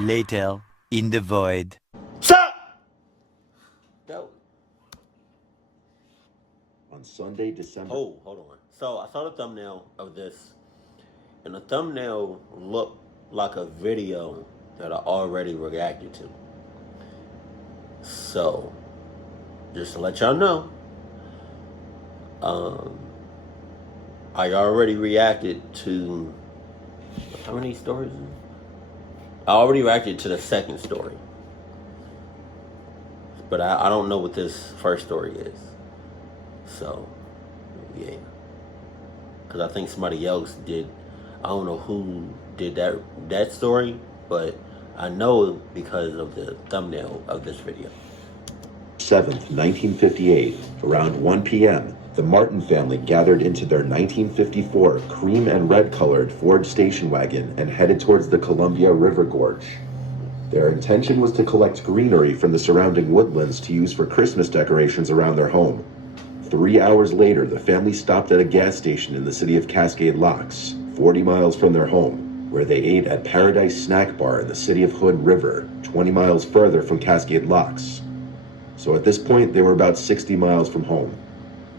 Later, in the void. Stop! That On Sunday, December. Oh, hold on. So I saw the thumbnail of this, and the thumbnail looked like a video that I already reacted to. So, just to let y'all know, I already reacted to how many stories? I already reacted to the second story, but I don't know what this first story is. So, yeah, because I think somebody else did. I don't know who did that story, but I know because of the thumbnail of this video. 7th, 1958, around 1 p.m., the Martin family gathered into their 1954 cream and red-colored Ford station wagon and headed towards the Columbia River Gorge. Their intention was to collect greenery from the surrounding woodlands to use for Christmas decorations around their home. 3 hours later, the family stopped at a gas station in the city of Cascade Locks, 40 miles from their home, where they ate at Paradise Snack Bar in the city of Hood River, 20 miles further from Cascade Locks. So at this point, they were about 60 miles from home.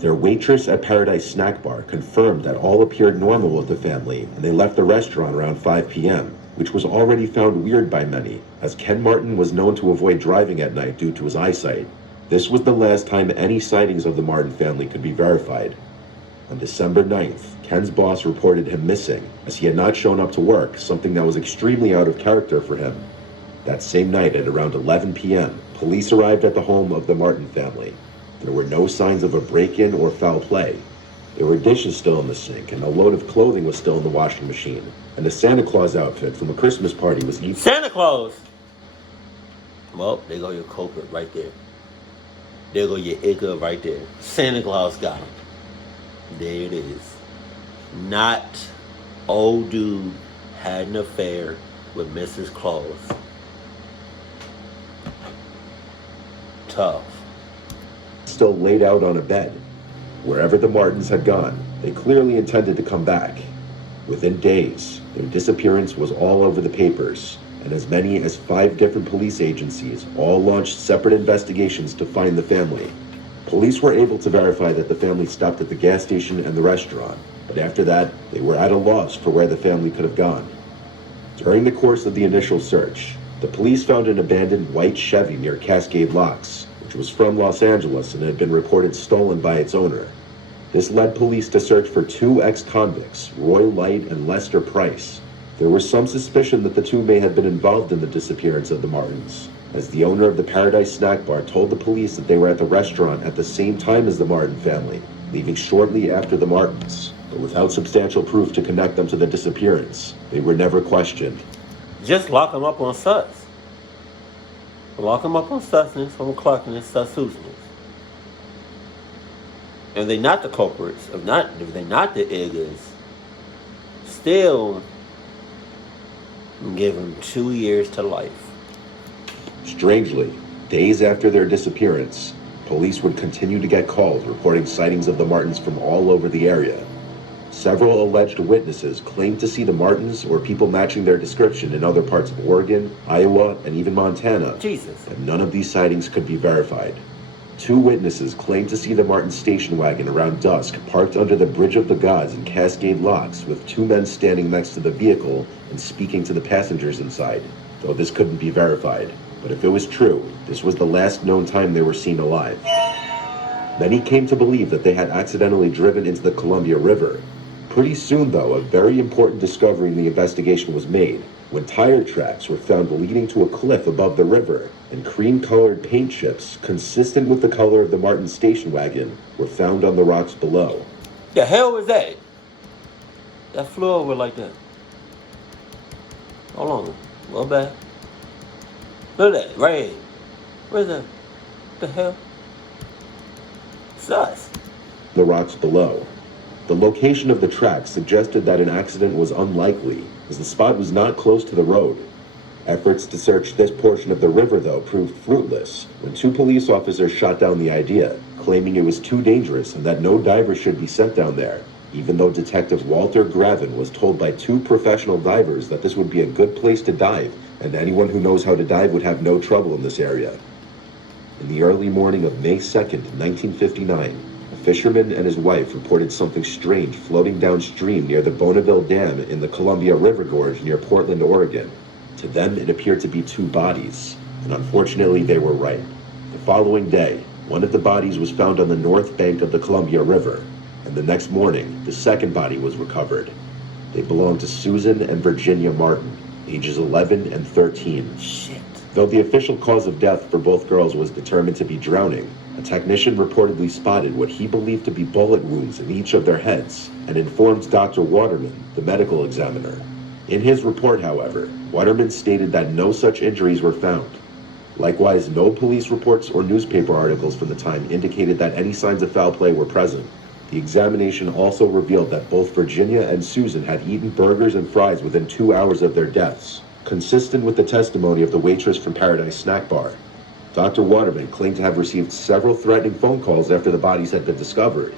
Their waitress at Paradise Snack Bar confirmed that all appeared normal with the family, and they left the restaurant around 5 p.m., which was already found weird by many, as Ken Martin was known to avoid driving at night due to his eyesight. This was the last time any sightings of the Martin family could be verified. On December 9th, Ken's boss reported him missing, as he had not shown up to work, something that was extremely out of character for him. That same night at around 11 p.m., police arrived at the home of the Martin family. There were no signs of a break-in or foul play. There were dishes still in the sink, and a load of clothing was still in the washing machine, and a Santa Claus outfit from a Christmas party was eaten. Santa Claus! Well, there go your culprit right there. There go your Igga right there. Santa Claus got him. There it is. Not old dude had an affair with Mrs. Claus. Tough. Still laid out on a bed. Wherever the Martins had gone, they clearly intended to come back. Within days, their disappearance was all over the papers, and as many as 5 different police agencies all launched separate investigations to find the family. Police were able to verify that the family stopped at the gas station and the restaurant, but after that, they were at a loss for where the family could have gone. During the course of the initial search, the police found an abandoned white Chevy near Cascade Locks, which was from Los Angeles and had been reported stolen by its owner. This led police to search for 2 ex-convicts, Roy Light and Lester Price. There was some suspicion that the two may have been involved in the disappearance of the Martins, as the owner of the Paradise Snack Bar told the police that they were at the restaurant at the same time as the Martin family, leaving shortly after the Martins. But without substantial proof to connect them to the disappearance, they were never questioned. Just lock them up on sus. Lock them up on susness, homocollectness, sussuseness. If they're not the culprits, if they're not the Iggas, still give them 2 years to life. Strangely, days after their disappearance, police would continue to get calls reporting sightings of the Martins from all over the area. Several alleged witnesses claimed to see the Martins or people matching their description in other parts of Oregon, Iowa, and even Montana. Jesus. But none of these sightings could be verified. 2 witnesses claimed to see the Martin station wagon around dusk parked under the Bridge of the Gods in Cascade Locks with 2 men standing next to the vehicle and speaking to the passengers inside, though this couldn't be verified. But if it was true, this was the last known time they were seen alive. Many came to believe that they had accidentally driven into the Columbia River. Pretty soon, though, a very important discovery in the investigation was made, when tire tracks were found leading to a cliff above the river, and cream-colored paint chips, consistent with the color of the Martin station wagon, were found on the rocks below. The hell was that? That flew over like that. Hold on. Go back. Look at that. Right here. Where's that? The hell? Sus. The rocks below. The location of the tracks suggested that an accident was unlikely, as the spot was not close to the road. Efforts to search this portion of the river, though, proved fruitless when 2 police officers shot down the idea, claiming it was too dangerous and that no diver should be sent down there. even though Detective Walter Gravin was told by 2 professional divers that this would be a good place to dive, and anyone who knows how to dive would have no trouble in this area. In the early morning of May 2nd, 1959, a fisherman and his wife reported something strange floating downstream near the Bonneville Dam in the Columbia River Gorge near Portland, Oregon. To them, it appeared to be 2 bodies, and unfortunately they were right. The following day, one of the bodies was found on the north bank of the Columbia River, and the next morning, the second body was recovered. They belonged to Susan and Virginia Martin, ages 11 and 13. Shit. Though the official cause of death for both girls was determined to be drowning, a technician reportedly spotted what he believed to be bullet wounds in each of their heads and informed Dr. Waterman, the medical examiner. In his report, however, Waterman stated that no such injuries were found. Likewise, no police reports or newspaper articles from the time indicated that any signs of foul play were present. The examination also revealed that both Virginia and Susan had eaten burgers and fries within 2 hours of their deaths, consistent with the testimony of the waitress from Paradise Snack Bar. Dr. Waterman claimed to have received several threatening phone calls after the bodies had been discovered.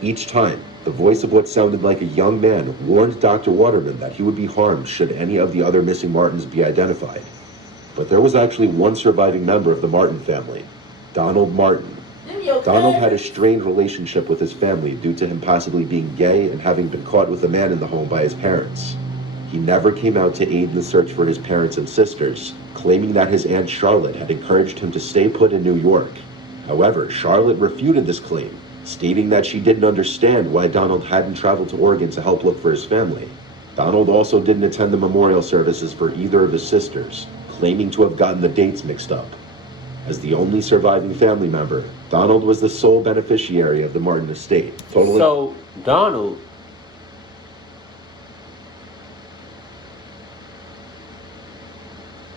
Each time, the voice of what sounded like a young man warned Dr. Waterman that he would be harmed should any of the other missing Martins be identified. But there was actually one surviving member of the Martin family, Donald Martin. Donald had a strained relationship with his family due to him possibly being gay and having been caught with a man in the home by his parents. He never came out to aid in the search for his parents and sisters, claiming that his Aunt Charlotte had encouraged him to stay put in New York. However, Charlotte refuted this claim, stating that she didn't understand why Donald hadn't traveled to Oregon to help look for his family. Donald also didn't attend the memorial services for either of his sisters, claiming to have gotten the dates mixed up. As the only surviving family member, Donald was the sole beneficiary of the Martin estate. So, Donald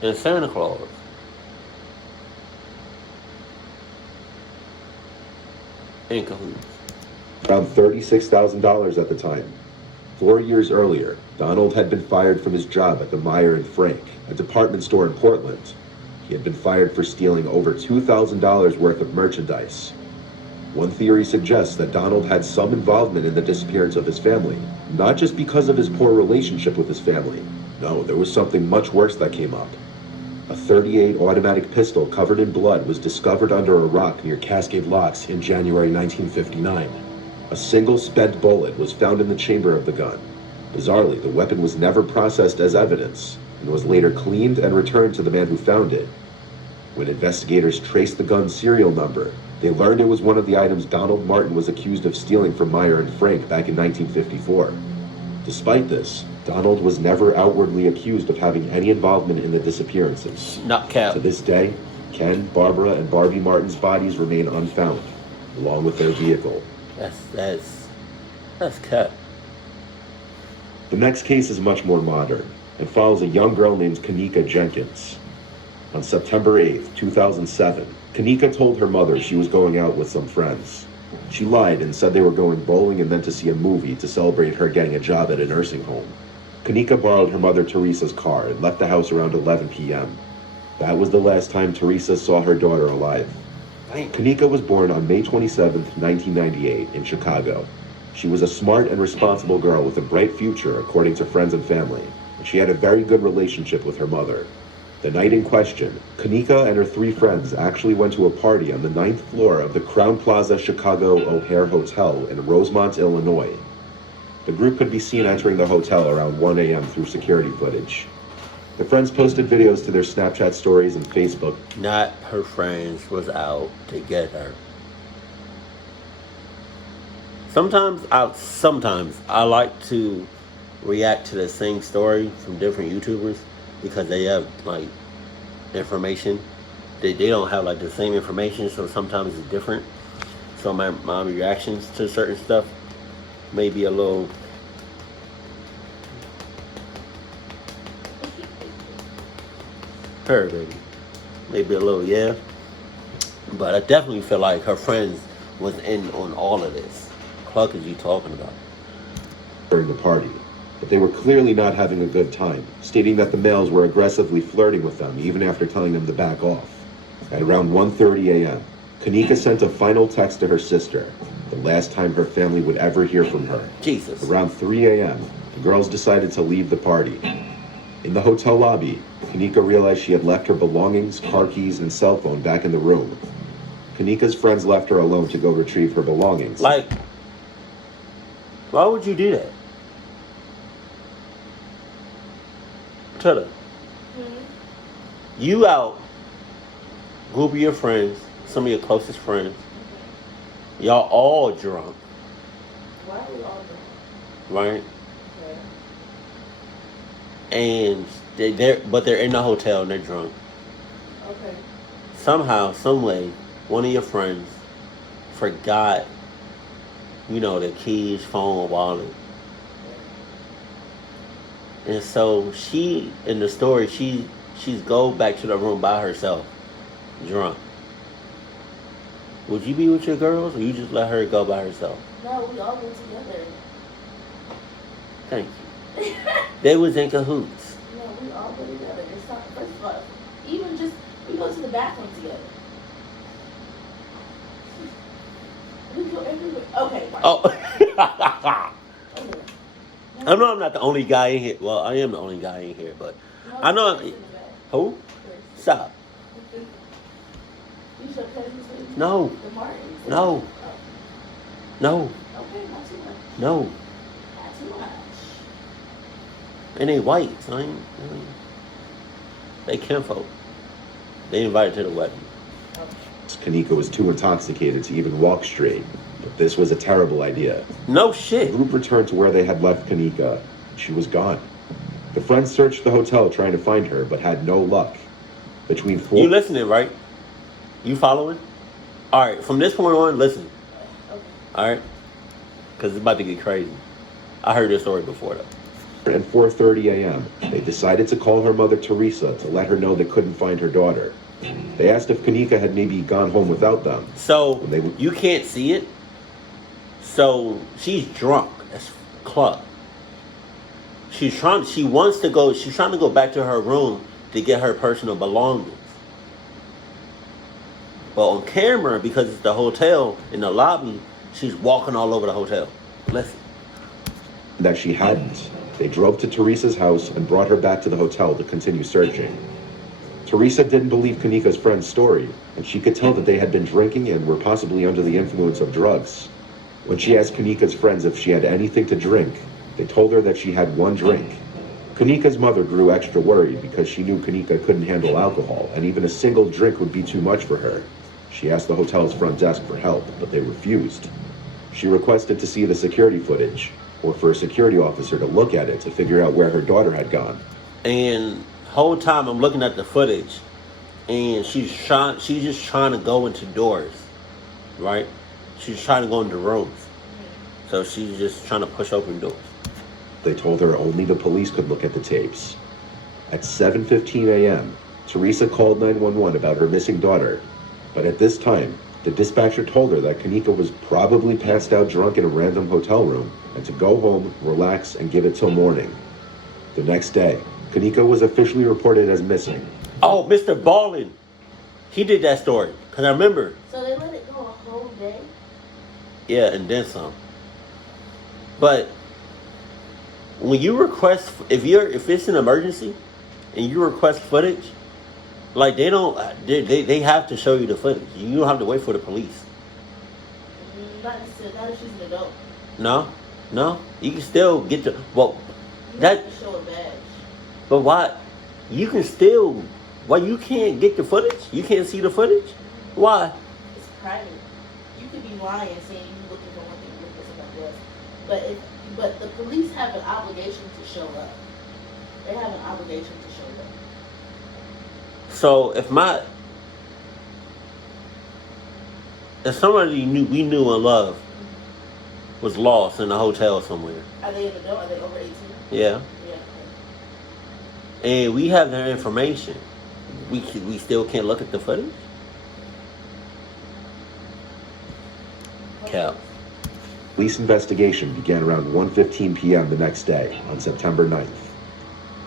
and Santa Claus in cahoots. Around $36,000 at the time. 4 years earlier, Donald had been fired from his job at the Meyer and Frank, a department store in Portland. He had been fired for stealing over $2,000 worth of merchandise. One theory suggests that Donald had some involvement in the disappearance of his family, not just because of his poor relationship with his family. No, there was something much worse that came up. A .38 automatic pistol covered in blood was discovered under a rock near Cascade Locks in January 1959. A single spent bullet was found in the chamber of the gun. Bizarrely, the weapon was never processed as evidence and was later cleaned and returned to the man who found it. When investigators traced the gun's serial number, they learned it was one of the items Donald Martin was accused of stealing from Meyer and Frank back in 1954. Despite this, Donald was never outwardly accused of having any involvement in the disappearances. Not cap. To this day, Ken, Barbara, and Barbie Martin's bodies remain unfound, along with their vehicle. That's cap. The next case is much more modern and follows a young girl named Kanika Jenkins. On September 8th, 2007, Kanika told her mother she was going out with some friends. She lied and said they were going bowling and then to see a movie to celebrate her getting a job at a nursing home. Kanika borrowed her mother Teresa's car and left the house around 11 p.m. That was the last time Teresa saw her daughter alive. Kanika was born on May 27, 1998, in Chicago. She was a smart and responsible girl with a bright future, according to friends and family, and she had a very good relationship with her mother. The night in question, Kanika and her 3 friends actually went to a party on the 9th floor of the Crown Plaza Chicago O'Hare Hotel in Rosemont, Illinois. The group could be seen entering the hotel around 1 a.m. through security footage. The friends posted videos to their Snapchat stories and Facebook. Not her friends was out to get her. Sometimes I like to react to the same story from different YouTubers because they have like information. They don't have like the same information, so sometimes it's different. So my reactions to certain stuff may be a little her baby. Maybe a little, yeah. But I definitely feel like her friends was in on all of this. Cluck is you talking about? During the party, but they were clearly not having a good time, stating that the males were aggressively flirting with them even after telling them to back off. At around 1:30 a.m., Kanika sent a final text to her sister. the last time her family would ever hear from her. Jesus. Around 3 a.m., the girls decided to leave the party. In the hotel lobby, Kanika realized she had left her belongings, car keys, and cell phone back in the room. Kanika's friends left her alone to go retrieve her belongings. Like, why would you do that? Tell her. You out, group of your friends, some of your closest friends, y'all all drunk. Why are we all drunk? Right? Okay. And they're in the hotel and they're drunk. Okay. Somehow, some way, one of your friends forgot, the keys, phone, wallet. And so she, in the story, she's go back to the room by herself, drunk. Would you be with your girls, or you just let her go by herself? No, we all went together. Thank you. They was in cahoots. No, we all go together. It's not, first of all, even just, we go to the bathroom together. We go everywhere. Okay. Right. Oh. Okay. I know I'm not the only guy in here. Well, I am the only guy in here, but No, I know. Chris in the back. Who? Chris. Stop. You show cousins with you? No. The Martins? No. Oh. No. Okay, not too much. No. Not too much. And they white. So they kinfolk. They invited to the wedding. Kanika was too intoxicated to even walk straight, but this was a terrible idea. No The shit. group returned to where they had left Kanika. She was gone. The friends searched the hotel trying to find her, but had no luck. Between 4... You listening, right? You following? All right. From this point on, listen. Okay. All right. Because it's about to get crazy. I heard this story before, though. and 4:30 a.m., they decided to call her mother Teresa to let her know they couldn't find her daughter. They asked if Kanika had maybe gone home without them. So, you can't see it. So, she's drunk as club. She's trying to go back to her room to get her personal belongings. But on camera, because it's the hotel in the lobby, she's walking all over the hotel. Listen. That she hadn't. They drove to Teresa's house and brought her back to the hotel to continue searching. Teresa didn't believe Kanika's friend's story, and she could tell that they had been drinking and were possibly under the influence of drugs. When she asked Kanika's friends if she had anything to drink, they told her that she had one drink. Kanika's mother grew extra worried because she knew Kanika couldn't handle alcohol, and even a single drink would be too much for her. She asked the hotel's front desk for help, but they refused. She requested to see the security footage, or for a security officer to look at it to figure out where her daughter had gone. And whole time I'm looking at the footage, and she's just trying to go into doors, right? She's trying to go into rooms. So she's just trying to push open doors. They told her only the police could look at the tapes. At 7:15 a.m., Teresa called 911 about her missing daughter. But at this time, the dispatcher told her that Kanika was probably passed out drunk in a random hotel room and to go home, relax, and give it till morning. The next day, Kanika was officially reported as missing. Oh, Mr. Ballin. He did that story. Because I remember. So they let it go a whole day? Yeah, and then some. But when you request, if it's an emergency and you request footage, like they have to show you the footage. You don't have to wait for the police. Not necessarily. Not if she's an adult. No. You can still get the You have to show a badge. But why? You can still. Why you can't get the footage? You can't see the footage? Why? It's private. You could be lying saying you're looking for one thing, you're looking for somebody else. But the police have an obligation to show up. They have an obligation to show up. So if somebody we knew and loved was lost in a hotel somewhere. Are they an adult? Are they over 18? Yeah. Yeah. And we have their information. We still can't look at the footage? Cap. Police investigation began around 1:15 p.m. the next day, on September 9th.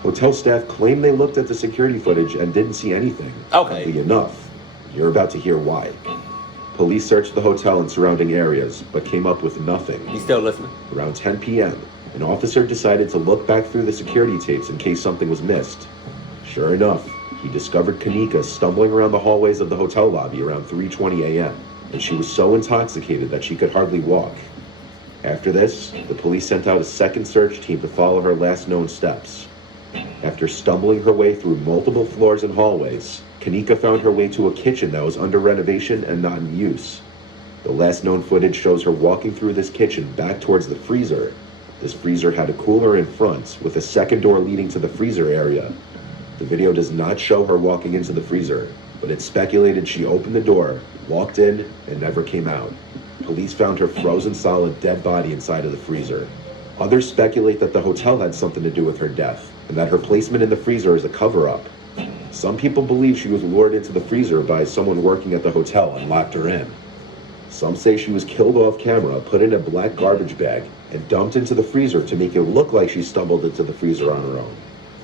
Hotel staff claimed they looked at the security footage and didn't see anything. Okay. Oddly enough, you're about to hear why. Police searched the hotel and surrounding areas, but came up with nothing. You still listening? Around 10 p.m., an officer decided to look back through the security tapes in case something was missed. Sure enough, he discovered Kanika stumbling around the hallways of the hotel lobby around 3:20 a.m., and she was so intoxicated that she could hardly walk. After this, the police sent out a second search team to follow her last known steps. After stumbling her way through multiple floors and hallways, Kanika found her way to a kitchen that was under renovation and not in use. The last known footage shows her walking through this kitchen back towards the freezer. This freezer had a cooler in front, with a second door leading to the freezer area. The video does not show her walking into the freezer, but it's speculated she opened the door, walked in, and never came out. Police found her frozen solid dead body inside of the freezer. Others speculate that the hotel had something to do with her death, and that her placement in the freezer is a cover-up. Some people believe she was lured into the freezer by someone working at the hotel and locked her in. Some say she was killed off camera, put in a black garbage bag, and dumped into the freezer to make it look like she stumbled into the freezer on her own.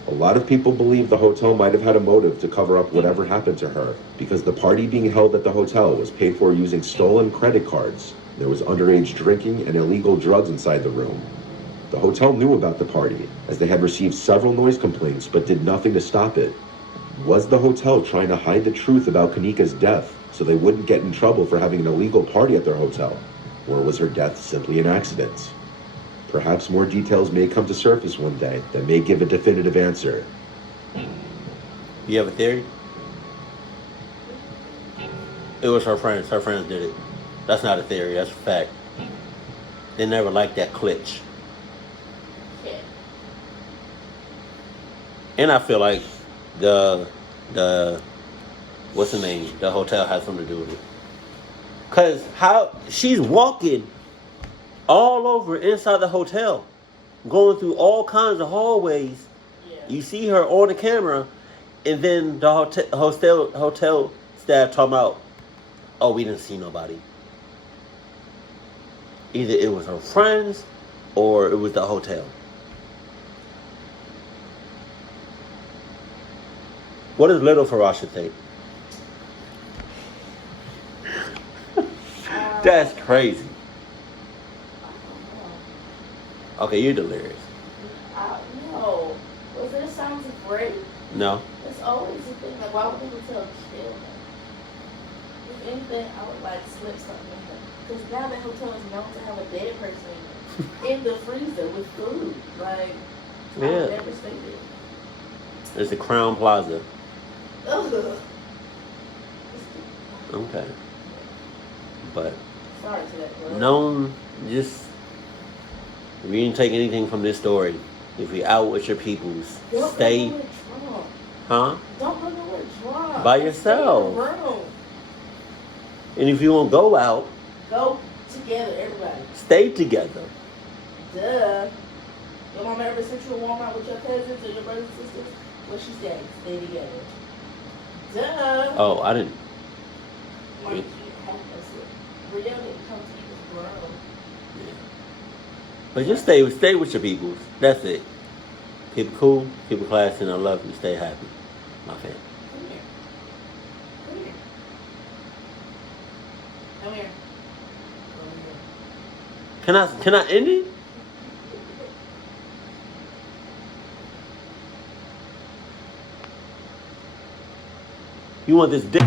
A lot of people believe the hotel might have had a motive to cover up whatever happened to her, because the party being held at the hotel was paid for using stolen credit cards. There was underage drinking and illegal drugs inside the room. The hotel knew about the party, as they had received several noise complaints but did nothing to stop it. Was the hotel trying to hide the truth about Kanika's death so they wouldn't get in trouble for having an illegal party at their hotel? Or was her death simply an accident? Perhaps more details may come to surface one day that may give a definitive answer. You have a theory? It was her friends. Her friends did it. That's not a theory. That's a fact. They never liked that glitch. Yeah. And I feel like the what's the name? The hotel has something to do with it. Cause how she's walking all over inside the hotel, going through all kinds of hallways. Yeah. You see her on the camera, and then the hotel staff talking about, oh, we didn't see nobody. Either it was her friends or it was the hotel. What does Little Farasha think? That's crazy. Okay, you're delirious. No. Was it a sound of break? No. It's always a thing. Like, why would the hotel kill her? If anything, I would like slip something in her. Because now the hotel is known to have a dead person in the freezer with food. Like, I would never say that. It's the Crown Plaza. Ugh. Okay. But Sorry to that girl. no, just if you didn't take anything from this story, if you're out with your peoples, Don't stay. go nowhere drunk. Huh? Don't go nowhere drunk. By Stay yourself. in the room. And if you won't go out, Go together, everybody. stay together. Duh. Your mama ever sent you to Walmart with your cousins or your brothers and sisters? What she said? Stay together. Duh. Oh, I didn't. Like, you have to Brielle didn't come to you as grown. But just stay with your peoples. That's it. Keep it cool, keep it classy, and I love you. Stay happy, my family. Come here. Come here. Come here. Come here. Can I end it? You want this dick?